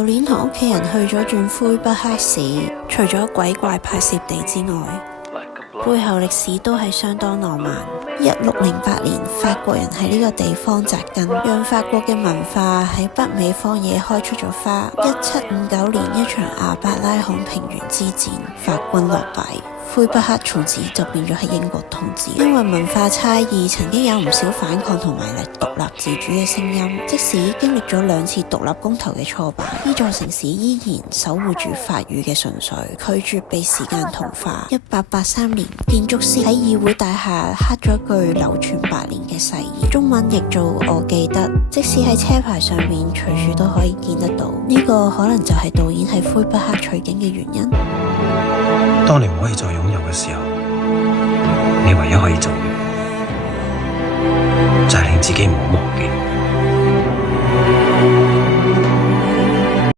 舊年同屋企人去咗轉魁北克市，除咗鬼怪拍攝地之外，背後歷史都係相當浪漫。1608年，法國人喺呢個地方紮根，讓法國嘅文化喺北美荒野開出咗花。1759年，一場阿伯拉罕平原之戰，法軍落敗，魁北克從此就變咗喺英國統治。因為文化差異，曾經有唔少反抗同埋獨立自主嘅聲音。即使經歷咗2次獨立公投嘅挫敗，呢座城市依然守護住法語嘅純粹，拒絕被時間同化。1883年，建築師喺議會大廈刻咗句流傳百年嘅誓言，中文譯做我記得，即使喺車牌上面隨處都可以見得到。呢個可能就係導演喺魁北克取景嘅原因。當你唔可以再擁有嘅時候，你唯一可以做嘅就係令自己唔好忘記。